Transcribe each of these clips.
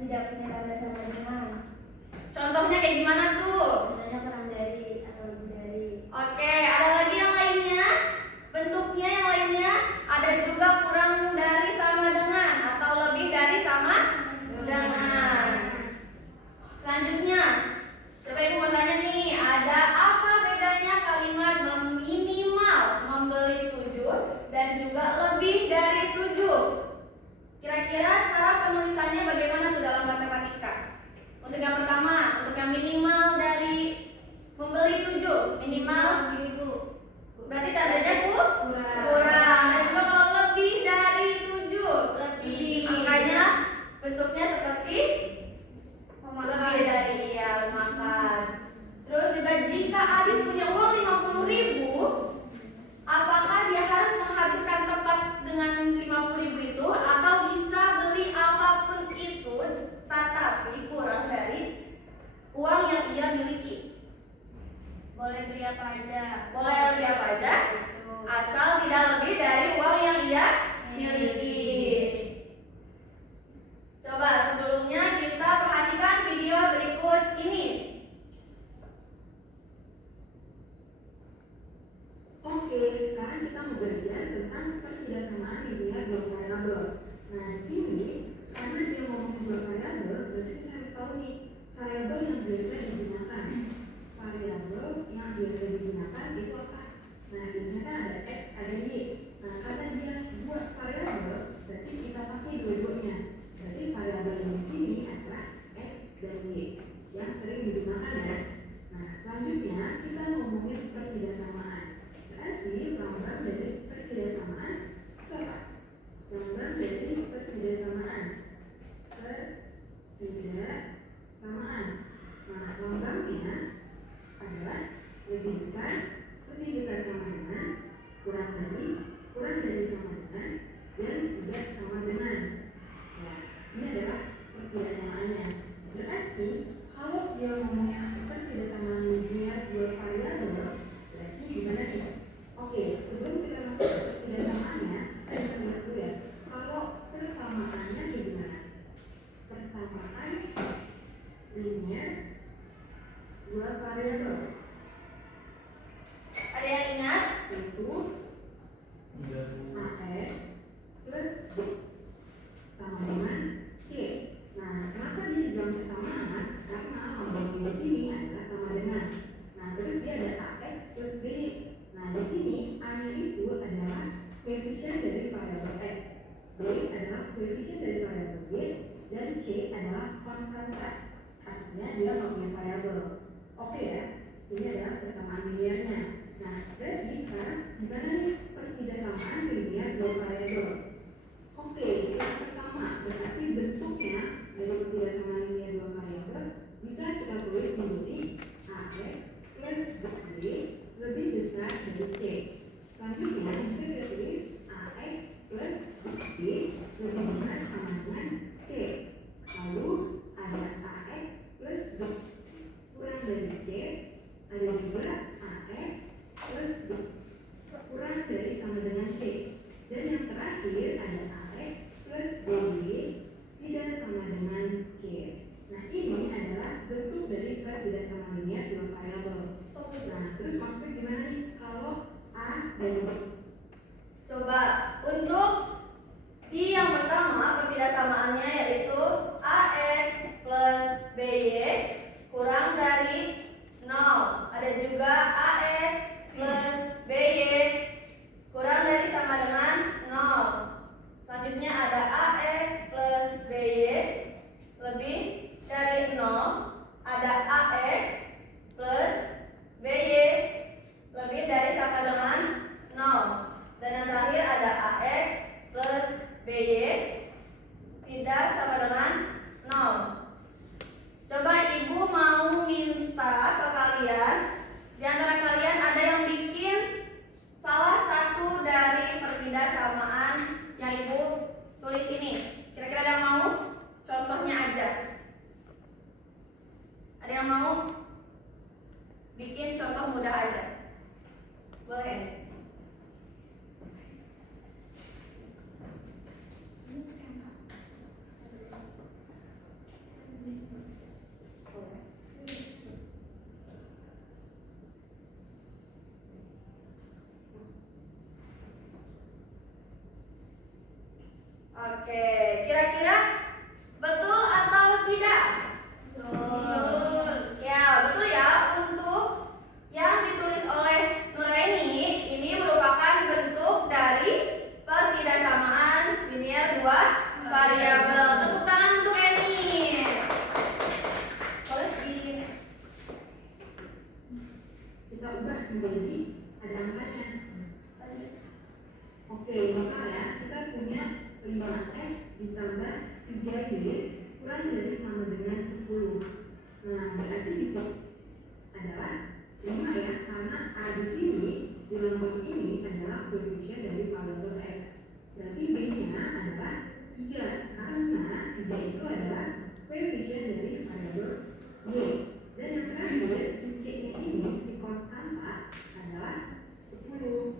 tidak punya tanda sama dengan. Contohnya kayak gimana tuh? Contohnya kurang dari atau lebih dari. Oke, ada lagi yang lainnya? Bentuknya yang lainnya ada juga kurang dari sama dengan atau lebih dari sama dengan. Selanjutnya, coba ibu mau tanya nih, ada apa bedanya kalimat minimal membeli 7 dan juga lebih dari 7? Kira-kira cara penulisannya bagaimana tuh dalam matematika? Untuk yang pertama, untuk yang minimal dari membeli 7, minimal Ibu. berarti tandanya kurang. Dan juga kalau lebih dari 7, Lebih. angkanya bentuknya seperti lebih dari makan. Terus juga jika Adit punya uang 50.000, apakah dia harus menghabiskan tepat dengan 50.000 itu atau bisa beli apapun itu tetapi kurang dari uang yang ia miliki? Boleh beli apa aja. Boleh beli apa aja, asal tidak lebih dari uang yang ia miliki. Coba sebelumnya kita perhatikan video berikut ini. Oke, sekarang kita mau belajar tentang pertidaksamaan linear dua variabel. Nah, di sini karena dia ngomongin dua variabel, berarti kita harus tahu nih variabel yang biasa digunakan. Variabel yang biasa digunakan itu apa? Nah, biasanya kan ada x, ada y. Nah, karena dia dua variabel, berarti kita pakai dua-duanya. Berarti variabel yang di sini adalah x dan y yang sering digunakan ya. Nah, selanjutnya kita ngomongin pertidaksamaan. Berarti lambang dari pertidaksamaan itu apa? Lambang dari pertidaksamaan. Pertidaksamaan. Nah, lambangnya adalah lebih besar sama dengan, kurang dari sama dengan, dan tidak sama dengan. Nah, ini adalah pertidaksamaannya. Berarti kalau dia ngomongnya pertidaksamaan linear dua variabel, berarti gimana nih? Oke, sebelum kita masuk ke pertidaksamaannya, kita lihat dulu ya. Kalau persamaannya kayak gimana? Persamaan linear dua variabel. Ada yang ingat? Yaitu AX plus B sama dengan C. Nah, kenapa dia dibilang persamaan? Karena lambangnya di sini adalah sama dengan. Nah, terus dia ada AX plus B. Nah, di sini A-nya itu adalah koefisien dari variabel X, B adalah koefisien dari variabel Y, dan C adalah konstanta. Artinya dia nggak punya variabel. Oke ya, ini adalah persamaan linearnya. Nah, berarti sekarang gimana nih pertidaksamaan linear dua variabel? Oke, yang pertama berarti bentuknya dari pertidaksamaan linear dua variabel bisa kita tulis menjadi AX plus B lebih besar dari C. Selanjutnya bisa kita tulis AX plus B lebih besar sama dengan C. Lalu ada AX plus B kurang dari C, ada juga AX plus B kurang dari sama dengan C. Dan yang terakhir ada AX plus BY tidak sama dengan C. Nah, ini adalah bentuk dari pertidaksamaan linear dua variabel. Nah, terus maksudnya gimana nih kalau A dan B? Coba untuk di yang pertama pertidaksamaannya yaitu AX plus BY kurang dari 0. Ada juga AX plus BY kurang dari sama dengan 0. Selanjutnya ada AX plus BY lebih dari 0. Ada AX plus BY lebih dari sama dengan 0. Dan yang terakhir ada AX plus BY tidak sama dengan 0. Coba ibu mau minta ke kalian, di antara kalian ada yang bikin salah satu dari pertidaksamaan yang ibu tulis ini. Kira-kira ada yang mau? Contohnya aja. Ada yang mau bikin contoh mudah aja? Boleh. Oke, kira-kira betul atau tidak? Betul. Ya, betul ya. Untuk yang ditulis oleh Nuraini ini merupakan bentuk dari pertidaksamaan linear dua variabel. Tepuk tangan untuk Eni. Boleh di next. Kita ubah menjadi ada angkanya. Oke, misal ya, kita punya 5x ditambah 3y kurang dari sama dengan 10. Nah, berarti bisa adalah 5 ya, karena A di sini di lembar ini adalah koefisien dari variabel x. Berarti B-nya adalah 3, karena 3 itu adalah koefisien dari variabel y. Dan yang terakhir, si C-nya ini, si konstanta adalah 10.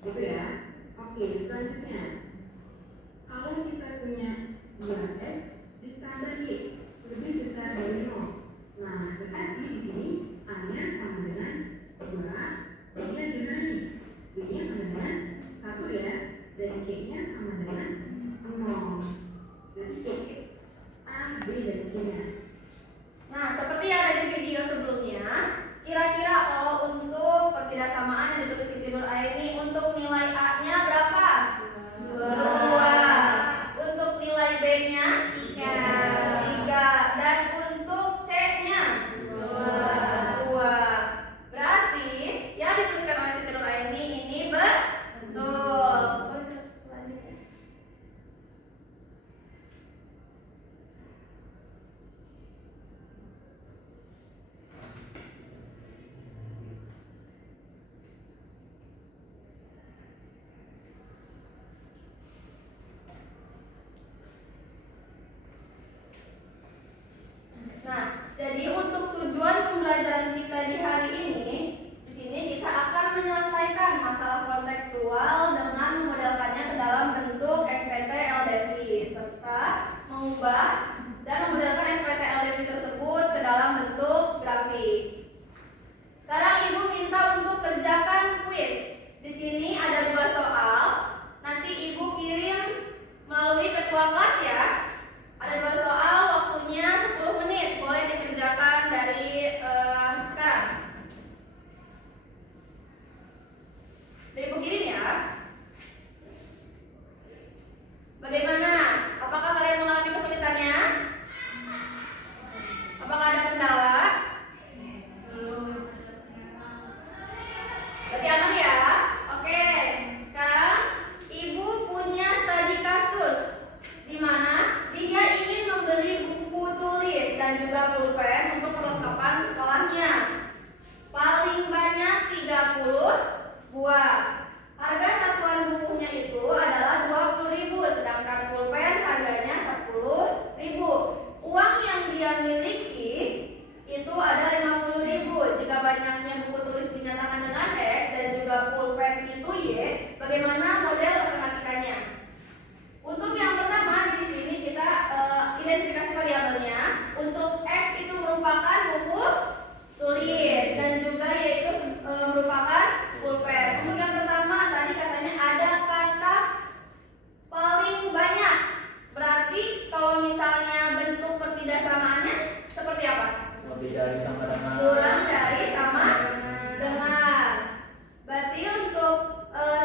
Gitu ya. Oke, selanjutnya. Kalau kita punya 2x ditambah y lebih besar dari 0. Nah, berarti di sini A-nya sama dengan 2, B-nya gimana nih? B-nya sama dengan 1 ya, dan C-nya sama dengan 0. Berarti cek A, B, dan C-nya. Nah, seperti yang ada di video sebelumnya, kira-kira kalau untuk pertidaksamaan yang ditulis di Nur Aini, untuk nilai A-nya berapa? 2. Untuk nilai B-nya 3. Dan untuk C-nya 2. Berarti yang dituliskan oleh Siti Nur Aini ini betul. Nah, jadi untuk tujuan pembelajaran kita di hari ini, di sini kita akan menyelesaikan masalah kontekstual dengan memodelkannya ke dalam bentuk SPT LDP serta mengubah dan memodelkan SPT LDP tersebut ke dalam bentuk grafik. Sekarang Ibu minta untuk kerjakan kuis. Di sini ada 2 soal. Nanti Ibu kirim melalui ketua kelas ya. Ada 2 soal, waktunya 10 menit. Boleh dikerjakan dari sekarang. Udah Ibu kirim ya. Bagaimana? Apakah kalian mengalami kesulitannya? Apakah ada kendala? Belum. Berarti aman ya? Oke, sekarang Ibu punya studi kasus di mana dia ingin membeli buku tulis dan juga pulpen untuk perlengkapan sekolahnya. Paling banyak 30 buah. Harga satuan bukunya itu adalah 20.000, sedangkan pulpen harganya 10.000. Uang yang dia miliki itu ada 50.000. Jika banyaknya buku tulis dinyatakan dengan X dan juga pulpen itu Y, bagaimana model matematikanya? Untuk yang pertama di sini kita identifikasi variabelnya. Untuk X itu merupakan buku tulis dan juga Y itu merupakan pulpen. Untuk yang pertama tadi katanya ada kata paling banyak. Berarti kalau misalnya bentuk pertidaksamaannya seperti apa? Lebih dari sama dengan. Kurang dari sama dengan. Berarti untuk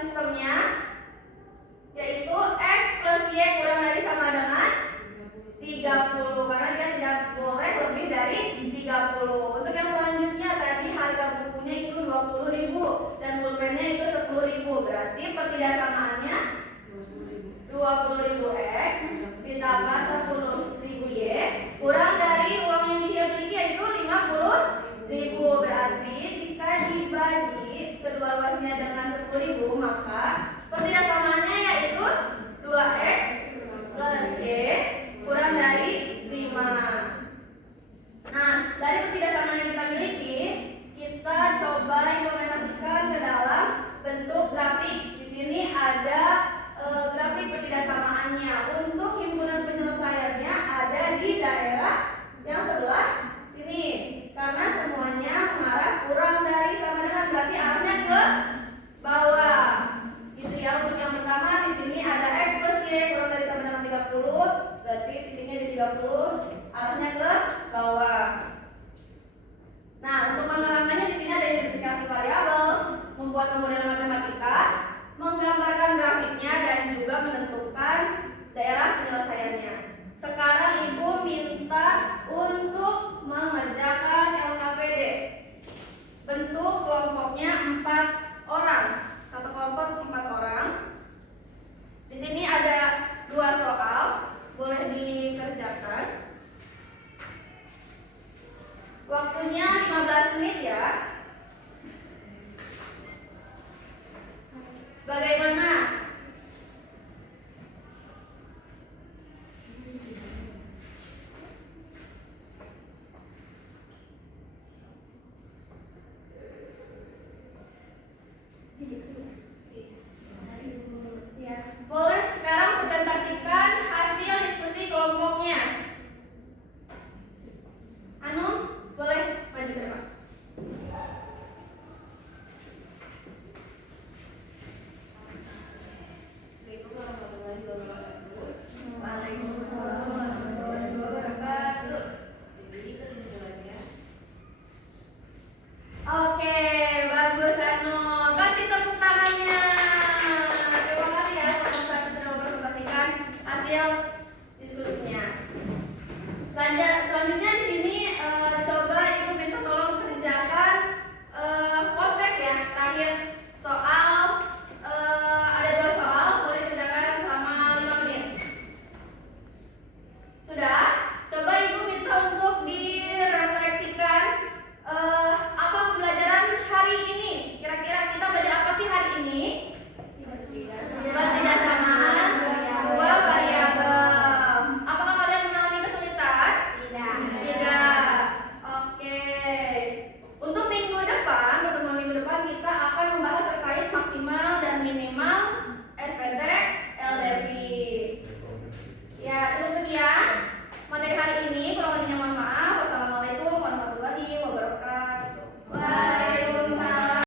sistemnya yaitu X plus Y kurang dari sama dengan 30, karena dia tidak boleh lebih dari 30. Untuk yang selanjutnya tadi harga bukunya itu 20.000 dan pulpennya itu 10.000. Berarti pertidaksamaannya 20.000 X ditambah 10.000 Y kurang dari uang yang dia miliki yaitu 50.000. 30, arahnya ke bawah. Nah, untuk angka-angkanya di sini ada identifikasi variabel, membuat model matematika, menggambarkan grafiknya dan juga menentukan daerah penyelesaiannya. Sekarang Ibu minta untuk mengerjakan LKPD. Bentuk kelompoknya 4 orang. Satu kelompok 4 orang. Di sini ada 2 soal, boleh dikerjakan. Waktunya 15 menit ya. Bagaimana? Ya, boleh sekarang presentasikan hasil diskusi kelompoknya. Anu, boleh maju ke depan. Waalaikumsalam warahmatullahi wabarakatuh. Jadi kesimpulannya. Oke, bagus Anu. Kasih tepuk tangannya. Terima kasih ya teman-teman sudah mempresentasikan hasil diskusinya. Selanjutnya